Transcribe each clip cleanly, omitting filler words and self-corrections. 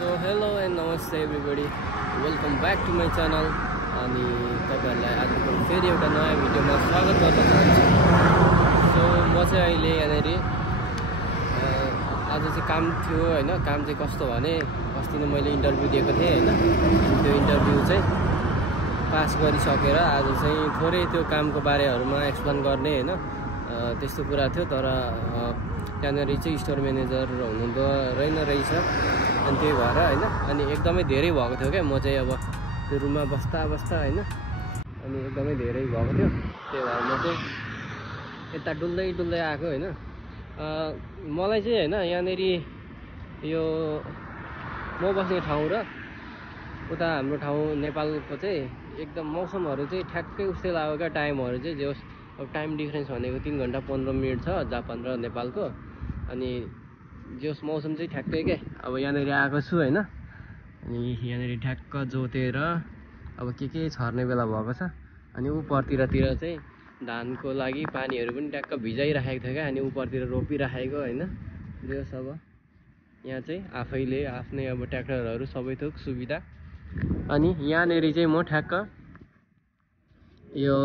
So hello and namaste everybody, welcome back to my channel. अनि तपाईहरुलाई आजको फेरि एउटा नयाँ भिडियोमा स्वागत गर्न चाहन्छु। सो म चाहिँ अहिले यहाँनेरि आज चाहिँ काम थियो हैन। काम चाहिँ कस्तो भने अस्ति नै मैले इन्टरभ्यु दिएको थिएँ हैन। त्यो इन्टरभ्यु चाहिँ पास गरिसकेर आज चाहिँ थोरै त्यो कामको बारेहरुमा एक्सप्लेन गर्ने हैन। त्यस्तो कुरा थियो। तर त्यहाँनेरि चाहिँ स्टोर म्यानेजर हुनुहुँदो रहेछ अनि त्यही भएर हैन। अनि एकदमै धेरै भएको थियो क्या। म चाहिँ अब त्यो रुममा बस्दा हैन। अनि एकदमै धेरै भएको थियो। त्यही भएर म चाहिँ यता डुल्दै आएको हैन। मलाई चाहिँ हैन यहाँनेरि यो म बस्ने ठाउँ र उता हाम्रो ठाउँ नेपालको चाहिँ एकदम मौसमहरु चाहिँ ठ्याक्कै उस्तै लाग्यो क्या। टाइमहरु चाहिँ जे होस् अब टाइम डिफरेन्स भनेको 3 घण्टा 15 मिनेट छ जापान र नेपालको। अनि जे होस् मौसम चाहिँ ठ्याक्कै के। अब यहाँनेरि आएको छु हैन। अनि यहाँनेरि ठ्याक्क जोतेर अब के छर्ने बेला भएको छ। अनि उपरतिर चाहिँ धानको लागि पानीहरु पनि ट्याक्क भिजाइराखेको थियो क्या। अनि उपरतिर रोपिराखेको हैन। जे होस् अब यहाँ चाहिँ आफैले आफ्नै अब ट्र्याक्टरहरु सबै थोक सुविधा। अनि यहाँनेरि चाहिँ म ठ्याक्क यो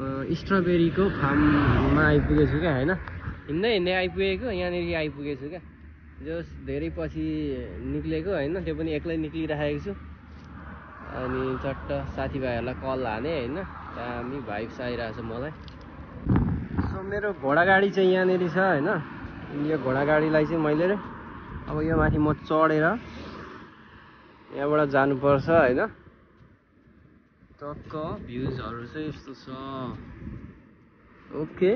स्ट्रबेरीको फार्ममा आइपुगेछु क्या हैन। हिँड्दै आइपुगेको यहाँनेरि आइपुगेछु क्या। जस धेरै पछि निक्लेको हैन। त्यो पनि एक्लै निक्लिराखेको छु। अनि चट्ट साथीभाइहरुलाई कल हाने हैन। दामी भाइब्स आइरहेछ मलाई। सो मेरो घोडागाडी चाहिँ यहाँनेरि छ हैन। यो घोडागाडीलाई चाहिँ मैले अब यो माथि म चढेर यहाँबाट जानुपर्छ हैन। टक्क भ्यूजहरु चाहिँ यस्तो छ। ओके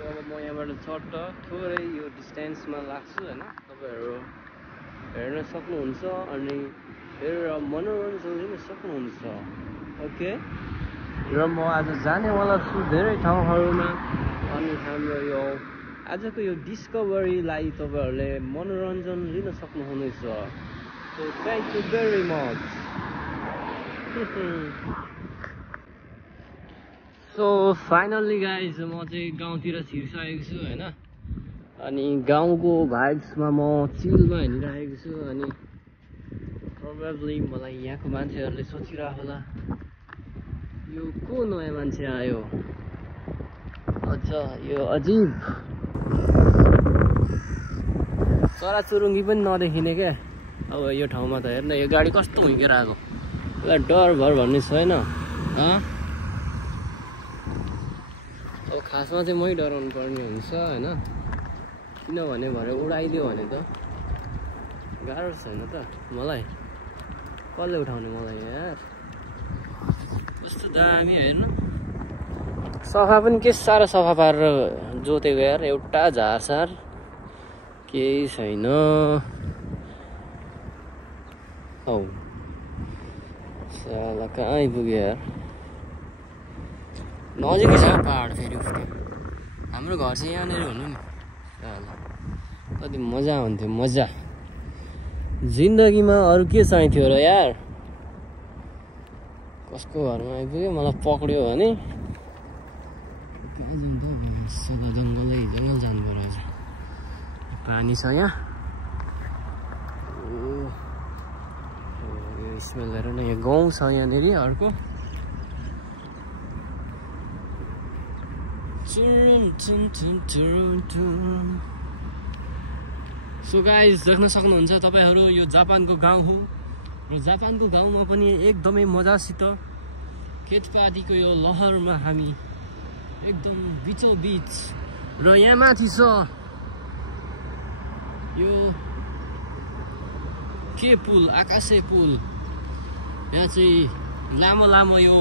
अब म यहाँबाट चट्ट थोरै यो डिस्टेन्समा लाग्छु हैन। तपाईहरु हेर्न सक्नुहुन्छ अनि हेरेर मनोरञ्जन लिन सक्नुहुन्छ। ओके र म आज जानेवाला छु धेरै ठाउँहरुमा। अनि हाम्रो यो आजको यो डिस्कभरीलाई तपाईहरुले मनोरञ्जन लिन सक्नुहुनेछ। So thank you very much. So finally guys म चाहिँ गाउँतिर छिरिसकेको छु हैन। अनि गाउँको भाइब्समा म चिलमा हिँडिरहेको छु। अनि प्रोबेबली मलाई यहाँको मान्छेहरुले सोचिरहेको होला यो को नयाँ मान्छे आयो। अच्छा यो अजीब चराचुरुङ्गी पनि नदेखिने क्या। अब यो ठाउँमा त हेर्न यो गाडी कस्तो हुइकेर आएको। यसलाई डर भर भन्ने छैन। अब खासमा चाहिँ मै डराउनु पर्ने हुन्छ हैन। किनभने भरे उडाइदियो भने त गाह्रो छैन त मलाई। कसले उठाउने मलाई यार। कस्तो दामी हेर्नु। सफा पनि के साह्रो सफा पारेर जोतेको यार। एउटा झारसार केही छैन। औ साला कहाँ आइपुग्यो यार। नजिकै छ पहाड फेरि उफ्के। हाम्रो घर चाहिँ यहाँनिर हुनु नि। कति मजा हुन्थ्यो मजा। जिन्दगीमा अरु के चाहिन्थ्यो र यार। कसको घरमा आइपुग्यो मलाई पक्रियो भने कहाँ जान्छ सदा जङ्गल जानु रहेछ। पानी छ यहाँ। यो स्मेल हेर न। यो गाउँ छ यहाँनेरि अर्को। सो गाइज देख्न सक्नुहुन्छ तपाईहरु यो जापानको गाउँ हो। र जापानको गाउँमा पनि एकदमै मजासित खेतपातीको यो लहरमा हामी एकदम बिचोबिच। र यहाँ माथि छ यो के पुल आकाशे पुल। यहाँ चाहिँ लामो यो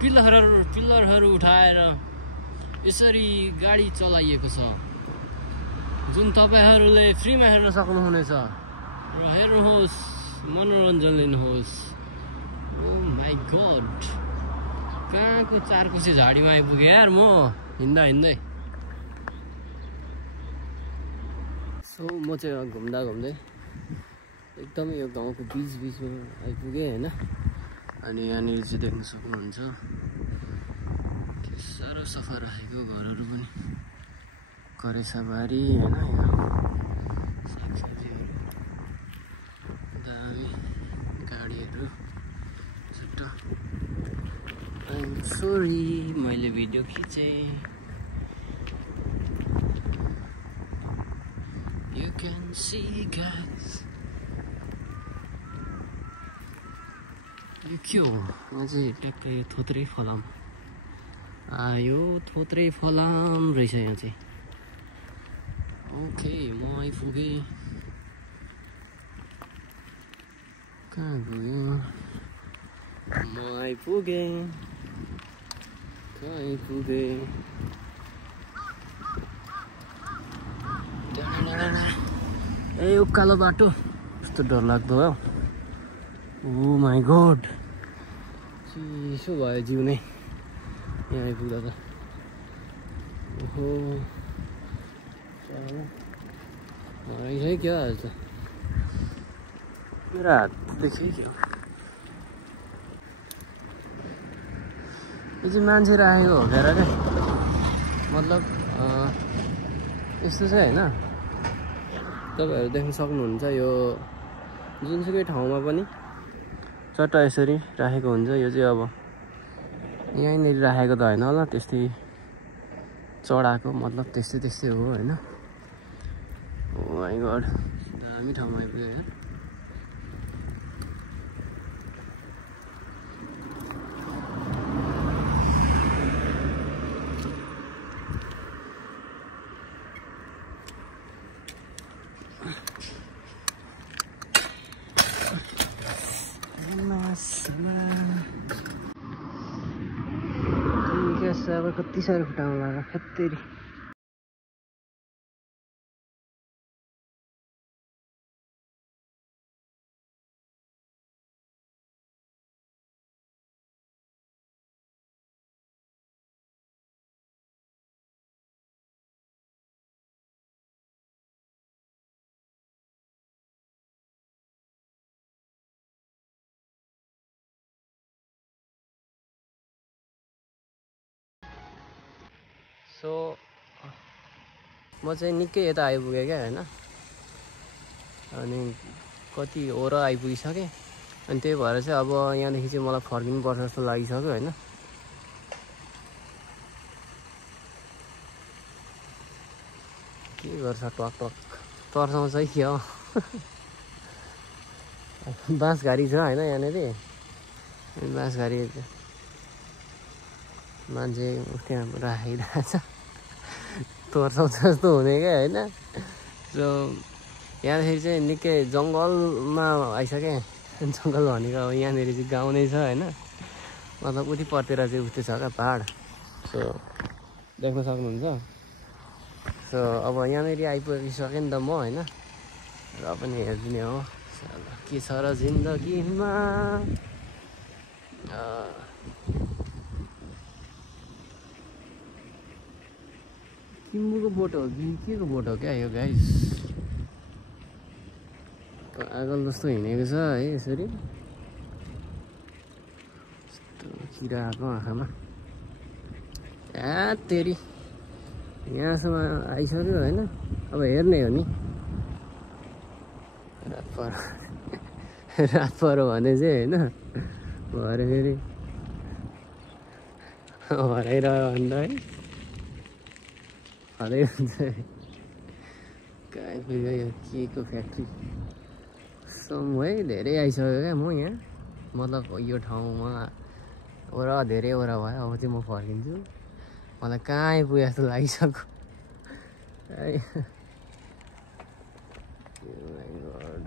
पिलरहरु उठाएर यसरी गाडी चलाइएको छ। जुन तपाईहरुले फ्रीमा हेर्न सक्नुहुनेछ। र हेर्नुहोस् मनोरञ्जन लिनुहोस्। ओ माय गॉड कहाँको चारकुसे झाडीमा आइपुगे यार म हिँड्दै। सो म चाहिँ घुम्दै एकदमै यो गाउँको बीचमा आइपुगे हैन। अनि यहाँनिर चाहिँ देख्न सक्नुहुन्छ के साह्रो सफा राखेको घरहरु पनि। करेसाबारी होइन सागसब्जीहरू दामी गाडीहरू छुट्टा आइएम सरी मैले भिडियो खिचेँ You can see guys यो के हो यहाँ चाहिँ ट्याक्कै थोत्रे फलाम यो थोत्रे फलाम रहेछ यहाँ चाहिँ ओके म आइपुगेँ कहाँ गयो म आइपुगेँ ए उकालो बाटो कस्तो डरलाग्दो हो ओ माई गॉड चिसो भयो जिउ नै यहाँ आइपुग्दा त ओहो रहेछ है क्या आज त मेरो हात देखियो क्या यो चाहिँ मान्छे राखेको हो क्या मतलब यस्तो चाहिँ होइन तपाईँहरू देख्न सक्नुहुन्छ यो जुनसुकै ठाउँमा पनि चट्ट यसरी राखेको हुन्छ यो चाहिँ अब यहीँनिर राखेको त होइन होला त्यस्तै चढाएको मतलब त्यस्तै हो होइन ओ माई गॉड दामी ठाउँमा आइपुग्यो होइन अब कति साह्रो खुट्टामा लाग्यो फेरि सो म चाहिँ निकै यता आइपुगेँ क्या होइन अनि कति ओर आइपुगिसकेँ अनि त्यही भएर चाहिँ अब यहाँदेखि चाहिँ मलाई फर्किनुपर्छ जस्तो लागिसक्यो होइन के गर्छ टक तर्साउँछ है के हो बाँसघारी छ होइन यहाँनिर बाँसघारी मान्छे त्यहाँ राखिरहेछ तर्साउँछ जस्तो हुने क्या होइन सो यहाँदेखि चाहिँ निकै जङ्गलमा आइसकेँ जङ्गल भनेको अब यहाँनिर चाहिँ गाउँ नै छ होइन मतलब उतिपट्टि चाहिँ उस्तै छ क्या पहाड सो देख्न सक्नुहुन्छ सो अब यहाँनिर आइपुगिसकेँ नि त म होइन र पनि हेरिदिने हो के छ र जिन्दगीमा किम्बुको बोट हो कि के को बोट हो क्या यो गाइस पागल जस्तो हिँडेको छ है यसरी किरा आएको आँखामा तेरी यहाँसम्म आइसक्यो होइन अब हेर्ने हो नि रात पऱ्यो भने चाहिँ होइन भरे फेरि हराइरह्यो अन्त है हराइ हुन्छ कहाँ आइपुग्यो यो के को फ्याक्ट्री है धेरै आइसक्यो क्या म यहाँ मतलब यो ठाउँमा ओरा धेरै ओरा भयो अब चाहिँ म फर्किन्छु मलाई कहाँ आइपुग्यो जस्तो लागिसक्यो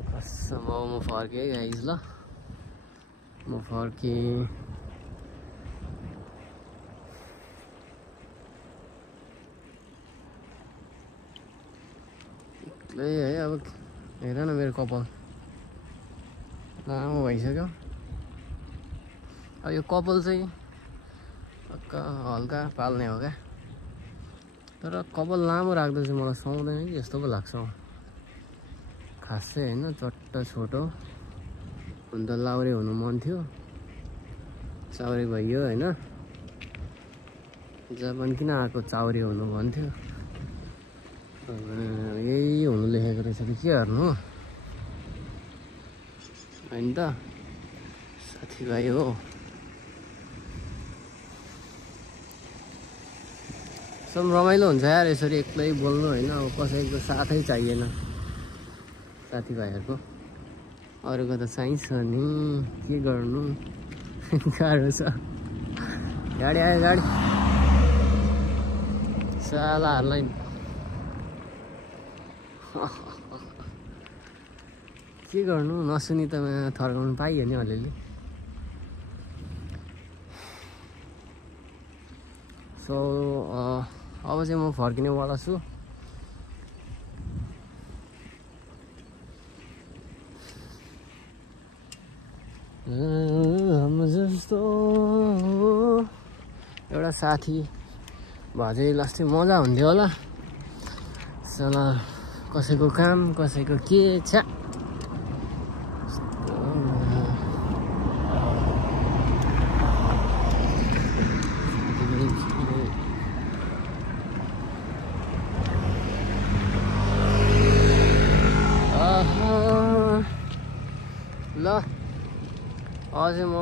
कसम अब म फर्केँ गाइस ल म फर्केँ एक्लै है अब हेर न मेरो कपाल लामो भइसक्यो अब यो कपाल चाहिँ हल्का पाल्ने हो क्या तर कपाल लामो राख्दा चाहिँ मलाई सुहाउँदैन कि जस्तो पो लाग्छ खासै होइन चट्ट छोटो हुन त लाउरे हुनु मन थियो चाउरे भइयो होइन जापान किन आएको चाउरे हुनु भन्थ्यो यही हुनु लेखेको रहेछ त के गर्नु होइन त साथीभाइ हो सब रमाइलो हुन्छ यार यसरी एक्लै बोल्नु होइन अब कसैको साथै चाहिएन साथीभाइहरूको अरूको त चाहिन्छ नि के गर्नु गाह्रो छ गाडी आयो गाडी सालाहरूलाई के गर्नु नसुनी त थर्काउनु पाइयो नि अलिअलि सो अब चाहिँ म फर्किनेवाला छु जस्तो एउटा साथी भए लास्टै मजा हुन्थ्यो होला साला कसैको काम कसैको के छ ल अझै म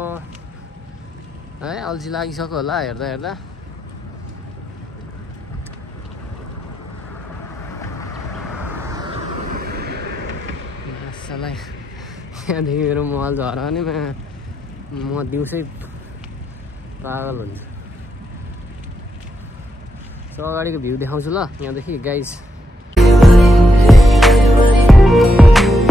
है अल्छी लागिसक्यो होला हेर्दा हेर्दा मासलाई यहाँदेखि मेरो मोबाइल झऱ्यो भने म दिउँसै पागल हुन्छु सो अगाडिको भ्यू देखाउँछु ल यहाँदेखि गाइस